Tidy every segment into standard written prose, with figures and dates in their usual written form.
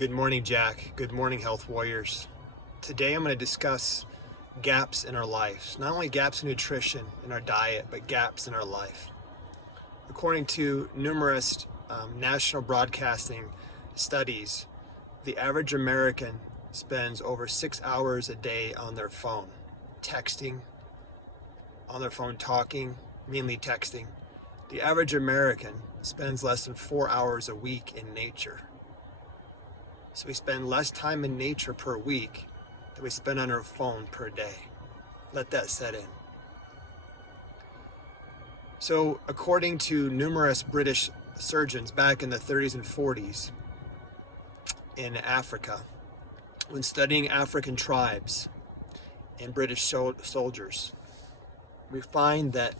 Good morning, Jack. Good morning, health warriors. Today I'm going to discuss gaps in our lives. Not only gaps in nutrition, in our diet, but gaps in our life. According to numerous national broadcasting studies, the average American spends over 6 hours a day on their phone, texting, on their phone talking, mainly texting. The average American spends less than 4 hours a week in nature. So we spend less time in nature per week than we spend on our phone per day. Let that set in. So according to numerous British surgeons back in the 30s and 40s in Africa, when studying African tribes and British soldiers, we find that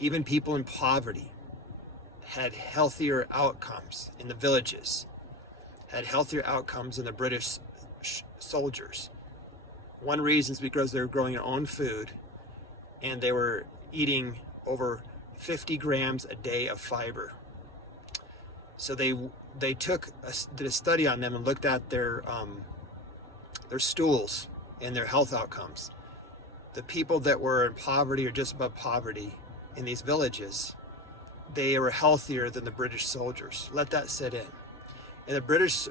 even people in poverty had healthier outcomes in the villages, had healthier outcomes than the British soldiers. One reason is because they were growing their own food and they were eating over 50 grams a day of fiber. So they did a study on them and looked at their stools and their health outcomes. The people that were in poverty or just above poverty in these villages, they were healthier than the British soldiers. Let that sit in. And the British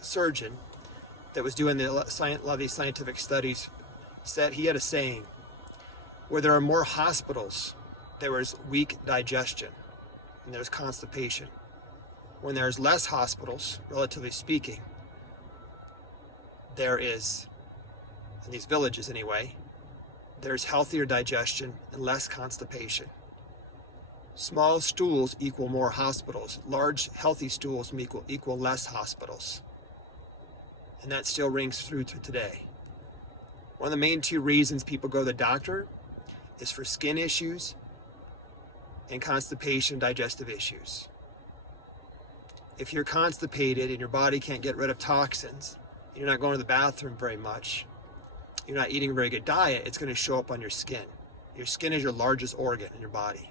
surgeon that was doing a lot of these scientific studies said, he had a saying, where there are more hospitals, there was weak digestion and there's constipation. When there's less hospitals, relatively speaking, there is, in these villages anyway, there's healthier digestion and less constipation. Small stools equal more hospitals. Large, healthy stools equal less hospitals. And that still rings through to today. One of the main two reasons people go to the doctor is for skin issues and constipation, digestive issues. If you're constipated and your body can't get rid of toxins, you're not going to the bathroom very much, you're not eating a very good diet, it's going to show up on your skin. Your skin is your largest organ in your body.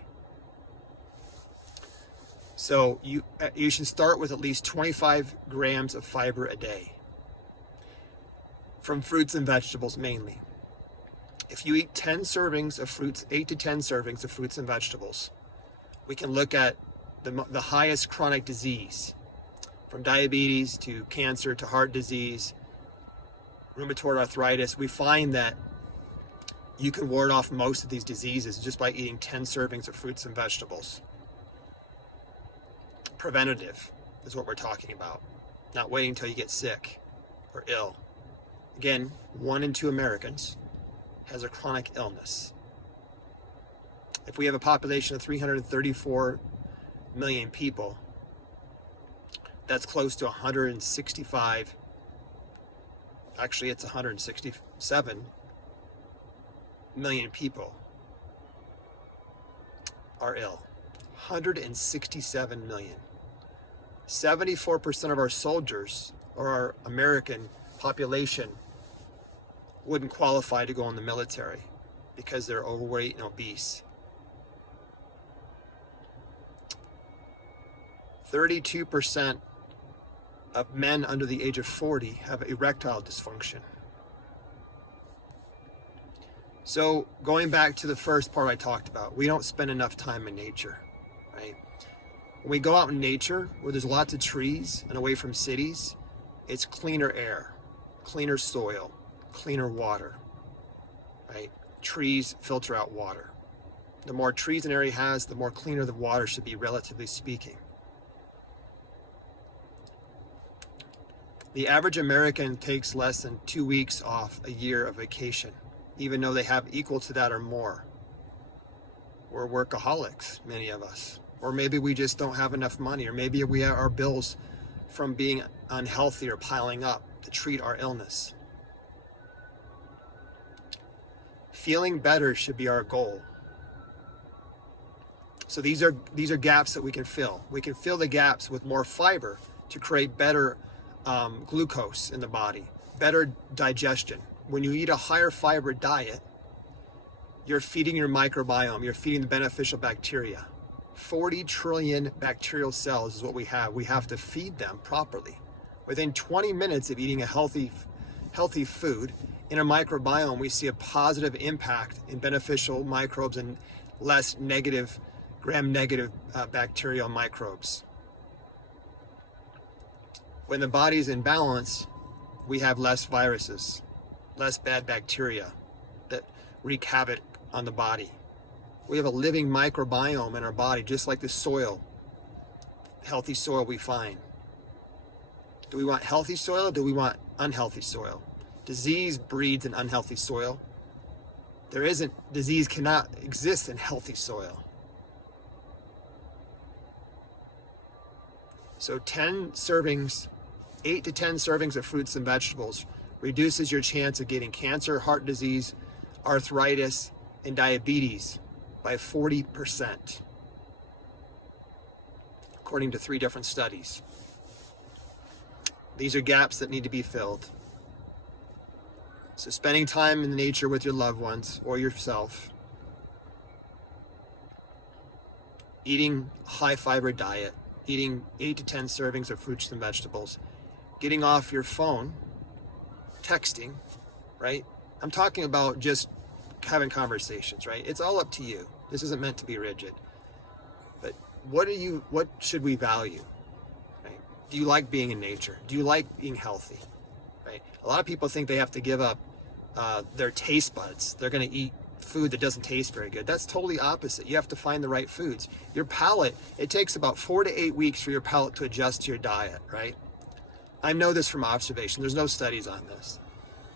So you should start with at least 25 grams of fiber a day from fruits and vegetables mainly. If you eat 10 servings of fruits, 8 to 10 servings of fruits and vegetables, we can look at the highest chronic disease, from diabetes to cancer to heart disease, rheumatoid arthritis. We find that you can ward off most of these diseases just by eating 10 servings of fruits and vegetables. Preventative is what we're talking about, not waiting until you get sick or ill. Again, 1 in 2 Americans has a chronic illness. If we have a population of 334 million people, that's close to 165, actually it's 167 million people are ill. 167 million. 74% of our soldiers, or our American population, wouldn't qualify to go in the military because they're overweight and obese. 32% of men under the age of 40 have erectile dysfunction. So going back to the first part I talked about, we don't spend enough time in nature, right? When we go out in nature where there's lots of trees and away from cities, it's cleaner air, cleaner soil, cleaner water, right? Trees filter out water. The more trees an area has, the more cleaner the water should be, relatively speaking. The average American takes less than 2 weeks off a year of vacation, even though they have equal to that or more. We're workaholics, many of us. Or maybe we just don't have enough money, or maybe we have our bills from being unhealthy or piling up to treat our illness. Feeling better should be our goal. So these are gaps that we can fill. We can fill the gaps with more fiber to create better glucose in the body, better digestion. When you eat a higher fiber diet, you're feeding your microbiome, you're feeding the beneficial bacteria. 40 trillion bacterial cells is what we have. We have to feed them properly. Within 20 minutes of eating a healthy food, in our microbiome, we see a positive impact in beneficial microbes and less negative, gram-negative bacterial microbes. When the body's in balance, we have less viruses, less bad bacteria that wreak havoc on the body. We have a living microbiome in our body, just like the soil, healthy soil we find. Do we want healthy soil or do we want unhealthy soil? Disease breeds in unhealthy soil. Disease cannot exist in healthy soil. So 8 to 10 servings of fruits and vegetables reduces your chance of getting cancer, heart disease, arthritis, and diabetes by 40%, according to 3 different studies. These are gaps that need to be filled. So spending time in nature with your loved ones or yourself, eating a high fiber diet, eating 8 to 10 servings of fruits and vegetables, getting off your phone, texting, right? I'm talking about just having conversations, right? It's all up to you. This isn't meant to be rigid. But what should we value? Right? Do you like being in nature? Do you like being healthy? Right? A lot of people think they have to give up their taste buds. They're going to eat food that doesn't taste very good. That's totally opposite. You have to find the right foods. Your palate, it takes about 4 to 8 weeks for your palate to adjust to your diet, right? I know this from observation. There's no studies on this.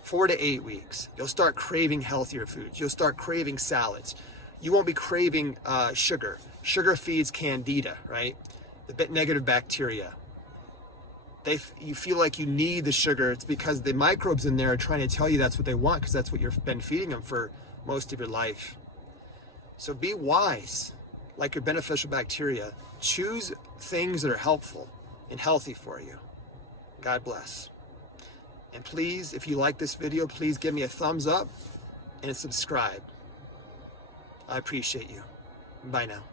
4 to 8 weeks. You'll start craving healthier foods. You'll start craving salads. You won't be craving sugar. Sugar feeds candida, right? The negative bacteria. You feel like you need the sugar. It's because the microbes in there are trying to tell you that's what they want, because that's what you've been feeding them for most of your life. So be wise, like your beneficial bacteria. Choose things that are helpful and healthy for you. God bless. And please, if you like this video, please give me a thumbs up and subscribe. I appreciate you. Bye now.